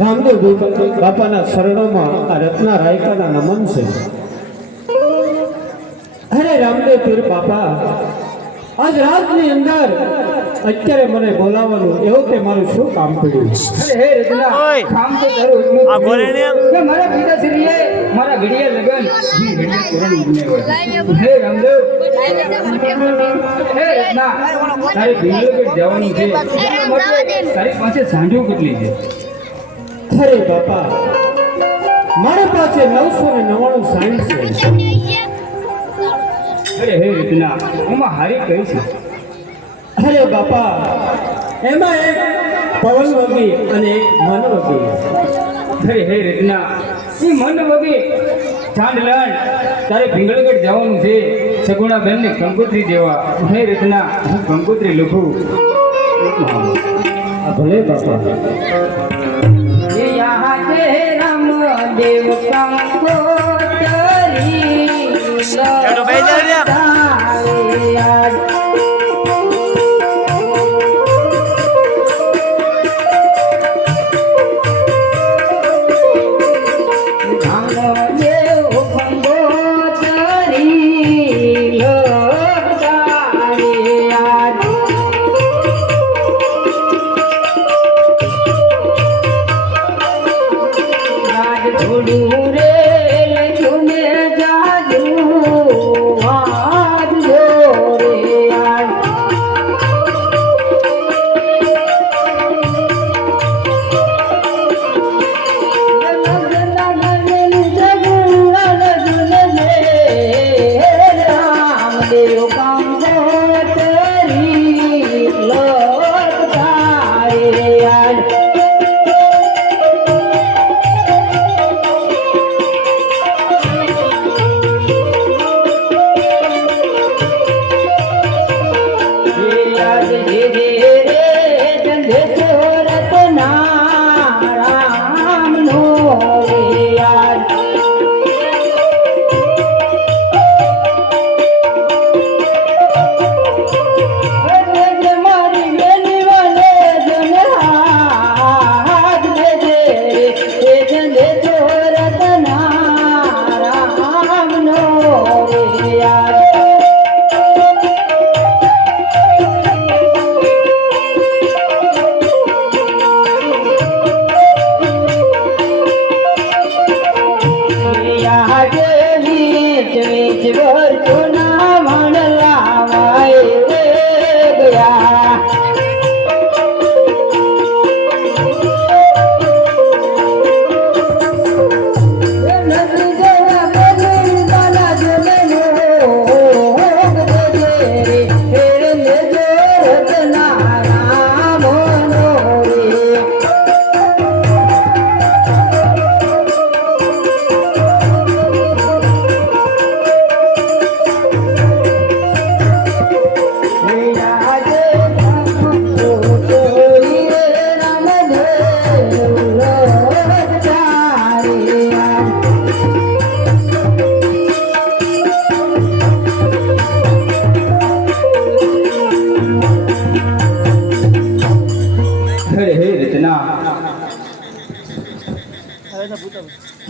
રામદેવ બાપાના શરણોમાં આ રત્ના રાયકાના નમન છે. અરે રામદેવ પીર બાપા, આજ રાતની અંદર અત્યારે મને બોલાવવાનું એવું તે મારું શું કામ પડ્યું? અરે હે રત્ના, કામ તો તારું એટલું આ ગોરેને કે મારા પિતાશ્રીએ મારા ઘડિયા લગન જી ઘડિયા તોરણ ઉગને હોય. હે રામદેવ, હે રત્ના, તારે ભીલોકે જવાનું છે. તારી પાસે સાંઢો કેટલી છે? અરે બાપા, મારા પાસે 999 સાંઢ છે. અરે હે રત્ના, એમાં હારી કઈ છે? અરે બાપા, એમાં એક પવન વગી અને એક મન વગી. અરે હે રત્ના, એ મન વગી ચાંદલાણ તારે ભીંગળગઢ જવાનું છે સગુણા બેનને કંકોત્રી દેવા. હે રત્ના, હું કંકોત્રી લખું. ભલે બાપા. यहाँ से राम देव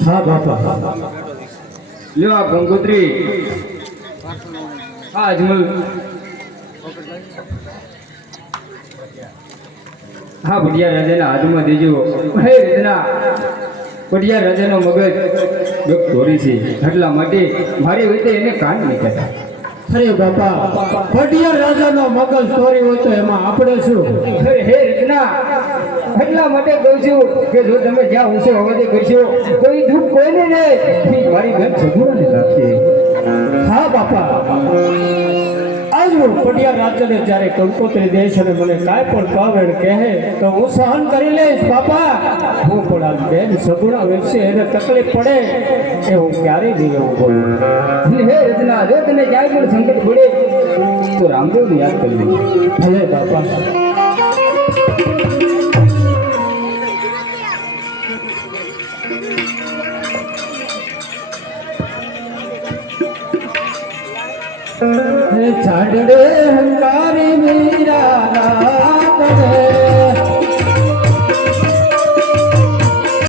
હા બાપા. લ્યો આ કંકોત્રી. હા અજમલ. હા ભડિયા રાજાના હાથમાં દેજો. હે રત્ના, ભડિયા રાજાનો મગજ ધોરી છે એટલા માટે મારી રીતે એને કાન નહીં કરતા. અરે બાપા, ભડિયા રાજાનો મગજ ચોરી હોય તો એમાં આપણે શું? અરે હે રત્ના, એટલા માટે કહું છું કે જો તમે જ્યાં ઊંચો અવાજે કરશો તો એ દુઃખ કોઈને નહીં, મારી બેન સગુણાને લાગશે. હા બાપા, આજ હું પટિયા રાજ્યને જ્યારે કંકોત્રી દેશ અને મને કાંઈ પણ કાવડ કહે તો હું સહન કરી લઈશ બાપા. હું પણ આ બેન સગુણા વિશે એને તકલીફ પડે એ હું ક્યારેય નહીં એવું બોલું. અને હે રત્ના, જો તને ક્યાંય પણ સંકટ પડે તો રામદેવને યાદ કરજો. ભલે બાપા. ચાંદડે હંકારી મીરા